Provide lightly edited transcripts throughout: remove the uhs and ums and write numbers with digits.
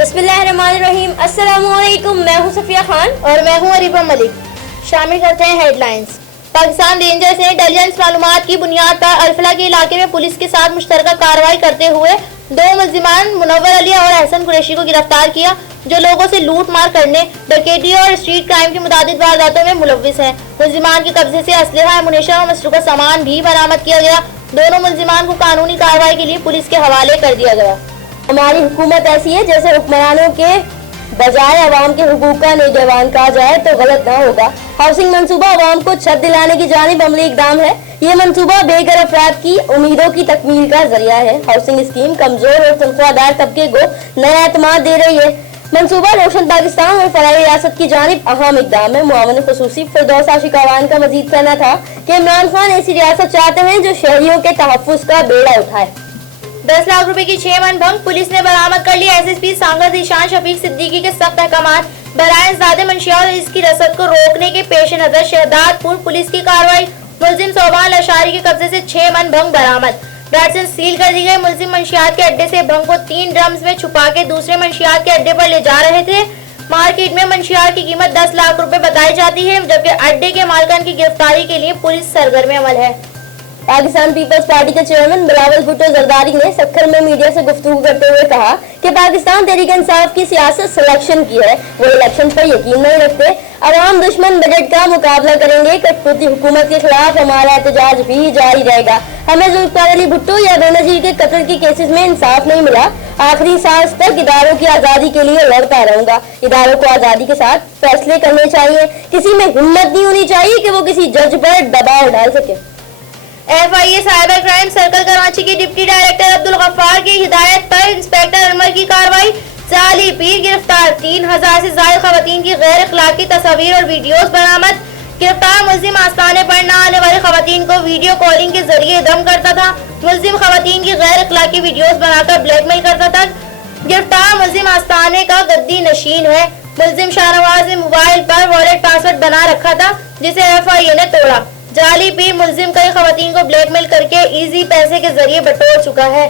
बिस्मिल्लाहिर्रहमानिर्रहीम। अस्सलाम वालेकुम। मैं हूं सफिया खान और मैं हूं अरीबा मलिक। शामिल करते हैं हेडलाइंस। पाकिस्तान रेंजर्स ने इंटेलिजेंस मालूमात की बुनियाद पर अल्फला के इलाके में पुलिस के साथ मुश्तरका कार्रवाई करते हुए 2 मुल्जिमान मुनव्वर अली और अहसन कुरैशी को गिरफ्तार किया, जो लोगों से लूट मार करने, डकैती और स्ट्रीट क्राइम की मुतादिद वारदातों में मुलव्विस हैं। मुल्जिमान के कब्जे से असलहा, अमुनेशन और मसरूका सामान भी बरामद किया गया। दोनों मुल्जिमान को कानूनी कार्रवाई के लिए पुलिस के हवाले कर दिया गया। हमारी हुकूमत ऐसी है जैसे हुक्मरानों के बजाय अवाम के हुकूक का निगरान कहा जाए तो गलत ना होगा। हाउसिंग मंसूबा अवाम को छत दिलाने की जानिब अमली इकदाम है। ये मंसूबा बेघर अफराद की उम्मीदों की तकमील का जरिया है। हाउसिंग स्कीम कमजोर और तनख्वाहदार तबके को नया एतमाद दे रही है। मंसूबा रोशन पाकिस्तान और फराई रियासत की जानिब अहम इकदाम है। मुआवन खुसूसी फिरदौस आशिक अवान का मजीद कहना था कि इमरान खान ऐसी रियासत चाहते हैं जो शहरियों के तहफ्फुज़ का बेड़ा उठाए। 10 लाख रुपए की 6 मन भंग पुलिस ने बरामद कर लिया। एसएसपी सांगत ईशान शफीक सिद्दीकी के सख्त अहकामात बराए ज़्यादा मंशियात और इसकी रसद को रोकने के पेश नजर शहदादपुर पुलिस की कार्रवाई। मुलजिम सोबान अशारी के कब्जे से 6 मन भंग बरामद। डाटसन सील कर दी गई। मुलजिम मंशियात के अड्डे से भंग को 3 ड्रम्स में छुपा के दूसरे मंशियात के अड्डे पर ले जा रहे थे। मार्केट में मंशियात की कीमत 10 लाख रुपए बताई जाती है, जबकि अड्डे के मालकान की गिरफ्तारी के लिए पुलिस सरगर्म अमल है। पाकिस्तान पीपल्स पार्टी के चेयरमैन बिलावल भुट्टो जरदारी ने सक्खर में मीडिया से गुफ्तगू करते हुए कहा कि पाकिस्तान तहरीक इंसाफ की सियासत सिलेक्शन की है, वो इलेक्शन पर यकीन नहीं रखते। अवाम दुश्मन बजट का मुकाबला करेंगे। कठपुतली हुकूमत के खिलाफ हमारा एहतजाज भी जारी रहेगा। हमें जुल्फ़िकार अली भुट्टो या बेनज़ीर के कत्ल के केसेस में इंसाफ नहीं मिला। आखिरी सांस तक इदारों की आज़ादी के लिए लड़ता रहूंगा। इदारों को आज़ादी के साथ फैसले करने चाहिए। किसी में हिम्मत नहीं होनी चाहिए कि वो किसी जज पर दबाव डाल सके। FIA cyber crime circle Karachi के डिप्टी डायरेक्टर अब्दुल गफ्फार की हिदायत पर इंस्पेक्टर अनवर की कार्रवाई। जाली पीर गिरफ्तार। 3000 से ज्यादा खवातीन की गैर अखलाकी तस्वीर और वीडियोस बरामद। गिरफ्तार मुल्जिम आस्थाने पर न आने वाली खवातीन को वीडियो कॉलिंग के जरिए दम करता था। मुल्जिम खवातीन की गैर अखलाकी वीडियोस बनाकर ब्लैकमेल करता था। गिरफ्तार मुल्जिम आस्थाने का गद्दी नशीन है। मुल्जिम शाहनवाज ने मोबाइल पर वॉलेट पासवर्ड बना रखा था, जिसे FIA ने तोड़ा। जाली पीर मुल्जिम कई खवातीन को ब्लैकमेल करके इजी पैसे के जरिए बटोर चुका है।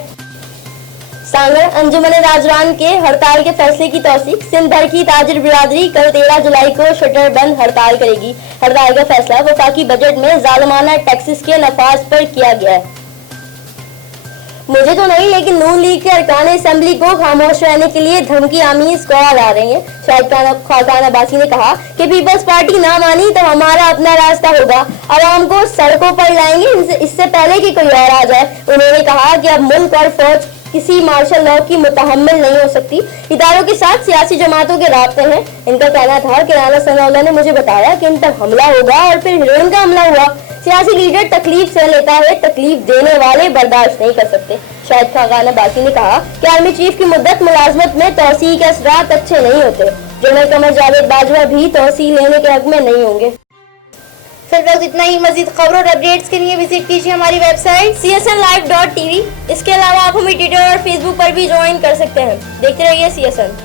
सांगड़ अंजुमन राजरान के हड़ताल के फैसले की तौसीक। सिंध भर की ताजिर बिरादरी कल 13 जुलाई को शटर बंद हड़ताल करेगी। हड़ताल का फैसला वफाकी बजट में जालिमाना टैक्सेस के नफाज पर किया गया है। मुझे तो नहीं, लेकिन नून लीग के अरकान असेंबली को खामोश रहने के लिए धमकी आमीज कॉल आ रहे हैं। शाहिद खान अब्बासी ने कहा कि पीपल्स पार्टी ना मानी तो हमारा अपना रास्ता होगा। आवाम को सड़कों पर लाएंगे इससे पहले कि कोई और आ जाए। उन्होंने कहा कि अब मुल्क और फौज किसी मार्शल लॉ की मुतहम्मिल नहीं हो सकती। इदारों के साथ सियासी जमातों के राब्ते हैं। इनका कहना था कि राना सनाउल्लाह ने मुझे बताया कि इन पर हमला होगा और फिर हिरोइन का हमला हुआ। सियासी लीडर तकलीफ से लेता है, तकलीफ देने वाले बर्दाश्त नहीं कर सकते। शाहिद खान अब्बासी ने कहा कि आर्मी चीफ की मुद्दत मुलाजमत में तोसी के असरात अच्छे नहीं होते। जनरल कमर जावेद बाजवा भी तोसी लेने के हक में नहीं होंगे। फिर वक्त इतना ही। मजीद खबरों और अपडेट्स के लिए विजिट कीजिए हमारी वेबसाइट csnlive.tv। इसके अलावा आप हमें ट्विटर और फेसबुक पर भी ज्वाइन कर सकते हैं। देखते रहिए CSN।